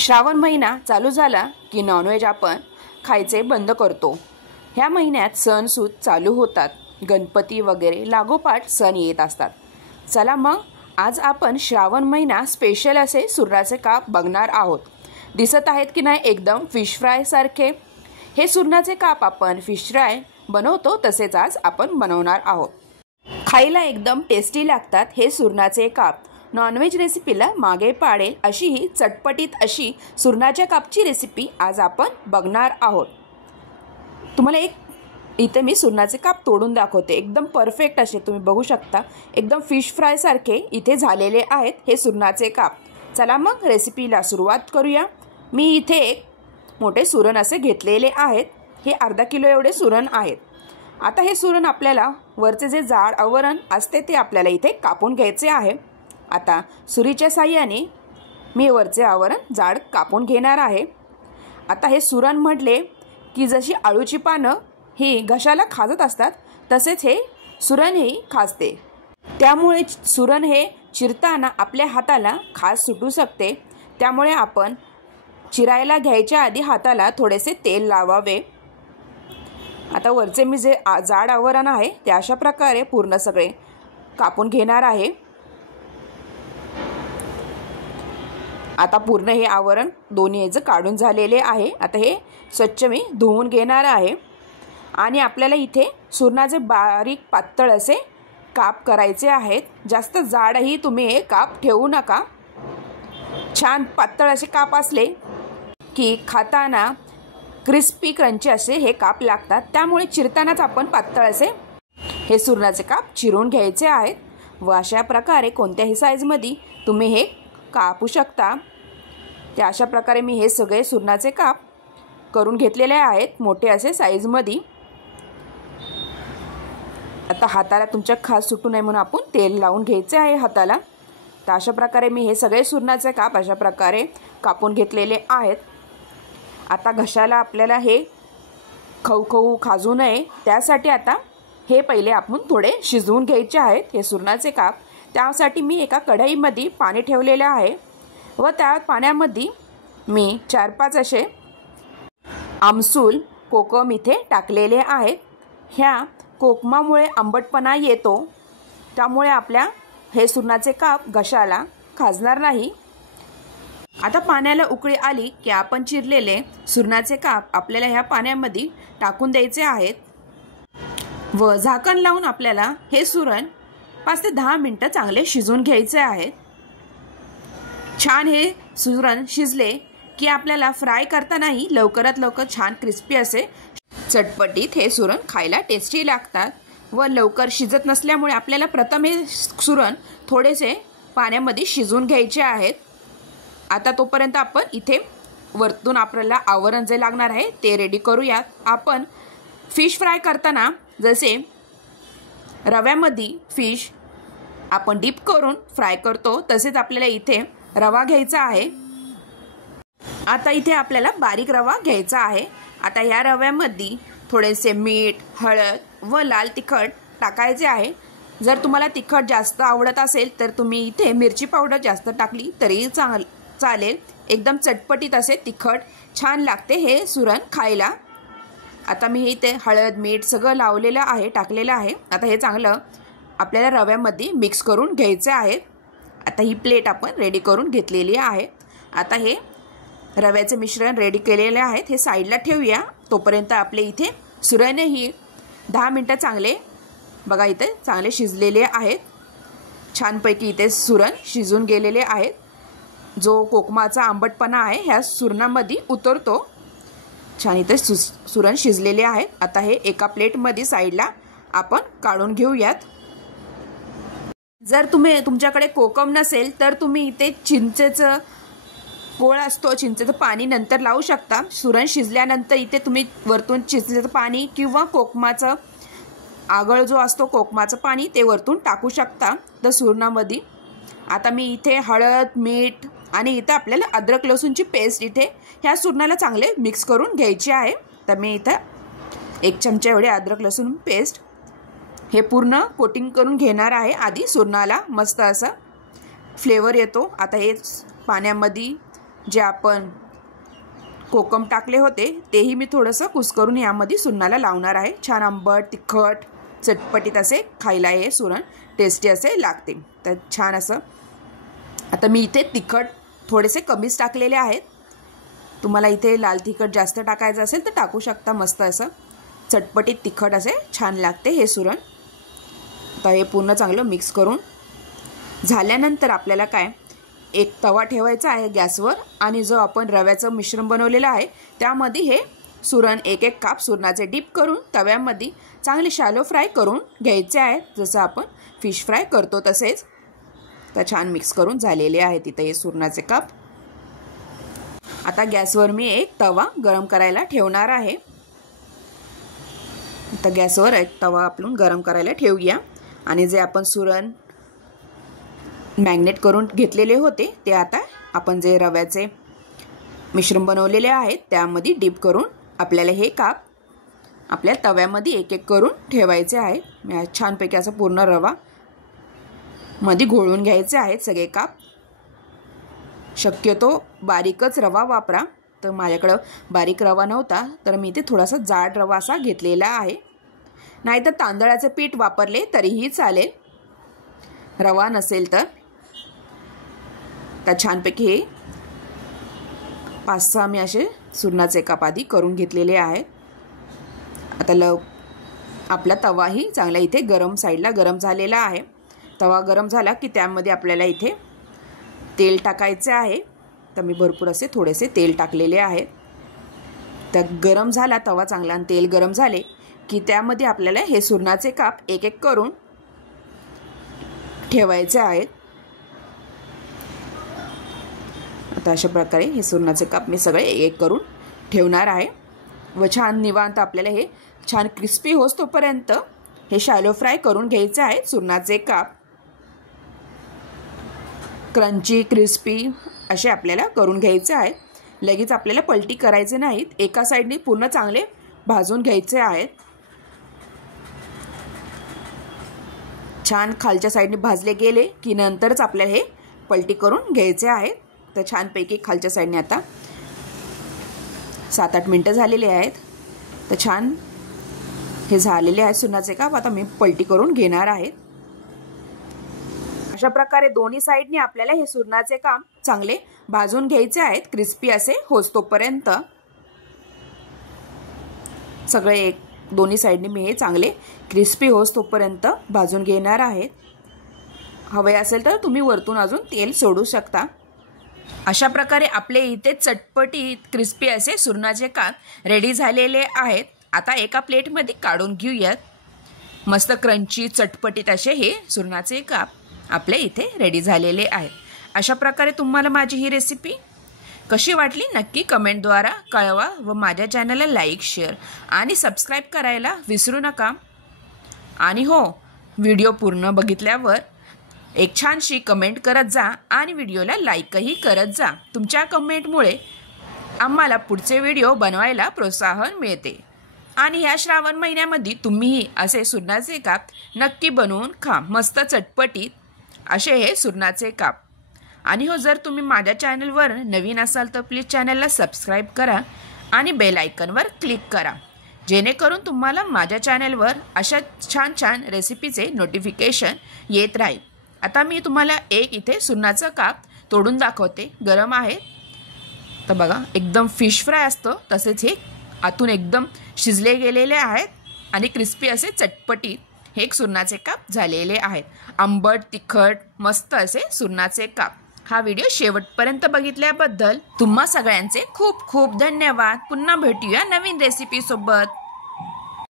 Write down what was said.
श्रावण महिना चालू झाला की नॉनव्हेज आपण खायचे बंद करतो। ह्या महिन्यात सणसूद चालू होतात, गणपती वगैरे लागोपाठ सण येत असतात। चला मग आज आपण श्रावण महिना स्पेशल असे सुरणाचे काप बघणार आहोत। दिसत आहेत की नाही एकदम फिश फ्राय सारखे। हे सुरणाचे काप आपण फिश फ्राय बनवतो तसेच आज आपण बनवणार आहोत। खायला एकदम टेस्टी लागतात हे सुरणाचे काप। नॉनव्हेज रेसिपीला मागे पाडेल अशी ही चटपटीत अशी सुरणाच्या कापची रेसिपी आज आपण बघणार आहोत। तुम्हाला एक इथे मी सुरणाचे काप तोडून दाखवते। एकदम परफेक्ट असे तुम्ही बघू शकता, एकदम फिश फ्राय सारखे इथे झालेले आहेत हे सुरणाचे काप। चला मग रेसिपीला सुरुवात करूया। मी इथे एक मोठे सुरण असे घेतलेले आहेत। हे अर्धा किलो एवढे सुरण आहेत। आता हे सुरण आपल्याला वरचे जे जाड आवरण असते ते आपल्याला इथे कापून घ्यायचे आहे। आता सुरीच्या साहाय्याने मी वरचे आवरण जाड कापून घेणार आहे। आता हे सुरण म्हटले की जशी आळूची पानं ही घशाला खाजत असतात तसेच हे सुरण ही खाजते, त्यामुळे सुरण हे चिरताना आपल्या हाताला खाज सुटू शकते। त्यामुळे आपण चिरायला घ्यायच्या आधी हाताला थोडेसे तेल लावावे। आता वरचे मी जे जाड आवरण आहे ते अशा प्रकारे पूर्ण सगळे कापून घेणार आहे। आता पूर्ण हे आवरण दोन्ही याचं काढून झालेले आहे। आता हे स्वच्छ मी धुवून घेणार आहे आणि आपल्याला इथे सुरणाचे बारीक पातळ असे काप करायचे आहेत। जास्त जाडही तुम्ही हे काप ठेवू नका। छान पातळ असे काप असले की खाताना क्रिस्पी क्रंची असे हे काप लागतात, त्यामुळे चिरतानाच आपण पातळ असे हे सुरणाचे काप चिरून घ्यायचे आहेत। व अशा प्रकारे कोणत्याही साईजमध्ये तुम्ही हे कापू शकता। त्या अशा प्रकारे मी हे सगळे सुरणाचे काप करून घेतलेले आहेत मोठे असे साईजमध्ये। आता हाताला तुमच्या खाज सुटू नये म्हणून आपण तेल लावून घ्यायचे आहे हाताला। तर अशा प्रकारे मी हे सगळे सुरणाचे काप अशा प्रकारे कापून घेतलेले आहेत। आता घशाला आपल्याला हे खवखवू खाजू नये त्यासाठी आता हे पहिले आपण थोडे शिजवून घ्यायचे आहेत हे सुरणाचे काप। त्यासाठी मी एका कढईमध्ये पाणी ठेवलेले आहे व त्या पाण्यामध्ये मी 4-5 असे आमसूल कोकम इथे टाकलेले आहेत। ह्या कोकमामुळे आंबटपणा येतो, त्यामुळे आपल्या हे सुरणाचे काप घशाला खाजणार नाही। आता पाण्याला उकळी आली की आपण चिरलेले सुरणाचे काप आपल्याला ह्या पाण्यामध्ये टाकून द्यायचे आहेत व झाकण लावून आपल्याला हे सुरण 5 ते 10 मिनिटं चांगले शिजवून घ्यायचे आहे। छान हे सुरण शिजले की आपल्याला फ्राय करतानाही लवकरात लवकर छान क्रिस्पी असे चटपटीत हे सुरण खायला टेस्टी लागतात। व लवकर शिजत नसल्यामुळे आपल्याला प्रथम हे सुरण थोडेसे पाण्यामध्ये शिजवून घ्यायचे आहेत। आता तोपर्यंत आपण इथे वरतून आपल्याला आवरण जे लागणार आहे ते रेडी करूयात। आपण फिश फ्राय करताना जसे रव्यामध्ये फिश आपण डीप करून फ्राय करतो तसेच आपल्याला इथे रवा घ्यायचा आहे। आता इथे आपल्याला बारीक रवा घ्यायचा आहे। आता या रव्यामध्ये थोडेसे मीठ, हळद व लाल तिखट टाकायचे आहे। जर तुम्हाला तिखट जास्त आवडत असेल तर तुम्ही इथे मिरची पावडर जास्त टाकली तरी चालेल। एकदम चटपटीत असे तिखट छान लागते हे सुरण खायला। आता मी इथे हळद मीठ सगळं लावलेलं आहे, टाकलेलं आहे। आता हे चांगलं आपल्याला रव्यामध्ये मिक्स करून घ्यायचे आहे। आता ही प्लेट आपण रेडी करून घेतलेली आहे। आता हे रव्याचे मिश्रण रेडी केलेले आहेत, हे साईडला ठेवूया। तोपर्यंत आपले इथे सुरणही 10 मिनिटं चांगले बघा इथे चांगले शिजलेले आहेत। छानपैकी इथे सुरण शिजून गेलेले आहेत। जो कोकमाचा आंबटपणा आहे ह्या सुरणामध्ये उतरतो। छान इथे सुरण शिजलेले आहेत। आता हे एका प्लेटमध्ये साईडला आपण काढून घेऊयात। जर तुमच्याकडे कोकम नसेल तर तुम्ही इथे चिंचेचं कोळ असतो, चिंचेचं पाणी नंतर लावू शकता। सुरण शिजल्यानंतर इथे तुम्ही वरतून चिंचेचं पाणी किंवा कोकमाचं आगळ जो असतो कोकमाचं पाणी ते वरतून टाकू शकता तर सुरणामध्ये। आता मी इथे हळद मीठ आणि इथे आपल्याला अद्रक लसूणची पेस्ट इथे ह्या सुरणाला चांगले मिक्स करून घ्यायची आहे। तर मी इथे 1 चमचा एवढे अद्रक लसूण पेस्ट हे पूर्ण कोटिंग करून घेणार आहे। आधी सुरणाला मस्त असा फ्लेवर येतो। आता हे पाण्यामध्ये जे आपण कोकम टाकले होते तेही मी थोडंसं कुस्करून यामध्ये सुरणाला लावणार आहे. छान आंबट तिखट चटपटीत असे खायला हे सुरण टेस्टी असे लागते. तर छान असं आता मी इथे तिखट थोडेसे कमीच टाकलेले आहेत. तुम्हाला इथे लाल तिखट जास्त टाकायचं असेल तर टाकू शकता. मस्त असं चटपटीत तिखट असे छान लागते हे सुरण. आता हे पूर्ण चांगलं मिक्स करून झाल्यानंतर आपल्याला काय एक तवा ठेवायचा आहे गॅसवर आणि जो आपण रव्याचं मिश्रण बनवलेलं आहे त्यामध्ये हे सुरण एक एक काप सुरणाचे डीप करून तव्यामध्ये चांगले शॅलो फ्राय करून घ्यायचे आहेत. जसं आपण फिश फ्राय करतो तसेच. तर छान मिक्स करून झालेले आहेत इथे हे सुरणाचे काप. आता गॅसवर मी एक तवा गरम करायला ठेवणार आहे. आता गॅसवर एक तवा आपण गरम करायला ठेवूया आणि जे आपण सुरण मॅग्नेट करून घेतलेले होते ते आता आपण जे रव्याचे मिश्रण बनवलेले आहेत त्यामध्ये डीप करून आपल्याला हे काप आपल्या तव्यामध्ये एक एक करून ठेवायचे आहे. छानपैकी असं पूर्ण रवा मध्ये घोळून घ्यायचे आहेत सगळे काप. शक्यतो बारीकच रवा वापरा. तर माझ्याकडं बारीक रवा नव्हता तर मी इथे थोडासा जाड रवा असा घेतलेला आहे. नाहीतर तांदळाचे पीठ वापरले तरीही चालेल रवा नसेल तर. छानपैकी हे 5-6 मी असे सुरणाचे काप आधी करून घेतलेले आहेत. आता आपला तवाही चांगला इथे गरम साईडला गरम झालेला आहे. तवा गरम झाला की त्यामध्ये आपल्याला इथे तेल टाकायचे आहे. तर मी भरपूर असे थोडेसे तेल टाकलेले आहेत. तर गरम झाला तवा चांगला आणि तेल गरम झाले की त्यामध्ये आपल्याला हे सुरणाचे काप एक एक करून ठेवायचे आहेत. आता अशा प्रकारे हे सुरणाचे काप मी सगळे एक एक करून ठेवणार आहे. व छान निवांत आपल्याला हे छान क्रिस्पी होस तोपर्यंत हे शॅलो फ्राय करून घ्यायचे आहेत सुरणाचे काप. क्रंची क्रिस्पी असे आपल्याला करून घ्यायचे आहेत. लगेच आपल्याला पलटी करायचे नाहीत. एका साईडने पूर्ण चांगले भाजून घ्यायचे आहेत. छान खालच्या साईडने भाजले गेले की नंतरच आपल्याला हे पलटी करून घ्यायचे आहेत. तर छानपैकी खालच्या साईडने आता 7-8 मिनटं झालेले आहेत. तर छान हे झालेले आहेत सुरणाचे काप. आता मी पलटी करून घेणार आहे. अशा प्रकारे दोन्ही साईडने आपल्याला हे सुरणाचे काप चांगले भाजून घ्यायचे आहेत क्रिस्पी असे होस्तोपर्यंत. सगळे दोन्ही साईडने मी हे चांगले क्रिस्पी होस्तोपर्यंत भाजून घेणार आहेत. हवे असेल तर तुम्ही वरतून अजून तेल सोडू शकता. अशा प्रकारे आपले इथे चटपटीत क्रिस्पी असे सुरणाचे काप रेडी झालेले आहेत. आता एका प्लेटमध्ये काढून घेऊयात. मस्त क्रंची चटपटीत असे हे सुरणाचे काप आपले इथे रेडी झालेले आहेत. अशा प्रकारे तुम्हाला माझी ही रेसिपी कशी वाटली नक्की कमेंटद्वारा कळवा व माझ्या चॅनलला लाईक शेअर आणि सबस्क्राईब करायला विसरू नका. आणि हो, व्हिडिओ पूर्ण बघितल्यावर एक छानशी कमेंट करत जा आणि व्हिडिओला लाईकही करत जा. तुमच्या कमेंटमुळे आम्हाला पुढचे व्हिडिओ बनवायला प्रोत्साहन मिळते. आणि ह्या श्रावण महिन्यामध्ये तुम्हीही असे सुरणाचे काप नक्की बनवून खा. मस्त चटपटीत असे हे सुरणाचे काप. आणि हो, जर तुम्ही माझ्या चॅनलवर नवीन असाल तर प्लीज चॅनलला सबस्क्राईब करा आणि बेल आयकॉनवर क्लिक करा, जेणेकरून तुम्हाला माझ्या चॅनलवर अशा छान छान रेसिपीचे नोटिफिकेशन येत राहील. आता मी तुम्हाला एक इथे सुरणाचं काप तोडून दाखवते. गरम आहे तर बघा, एकदम फिश फ्राय असतं तसेच हे आतून एकदम शिजले गेलेले आहेत आणि क्रिस्पी असे चटपटीत हे एक सुरणाचे काप झालेले आहेत. आंबट तिखट मस्त असे सुरणाचे काप. हा व्हिडिओ शेवटपर्यंत बघितल्याबद्दल तुम्हा सगळ्यांचे खूप खूप धन्यवाद. पुन्हा भेटूया नवीन रेसिपी सोबत.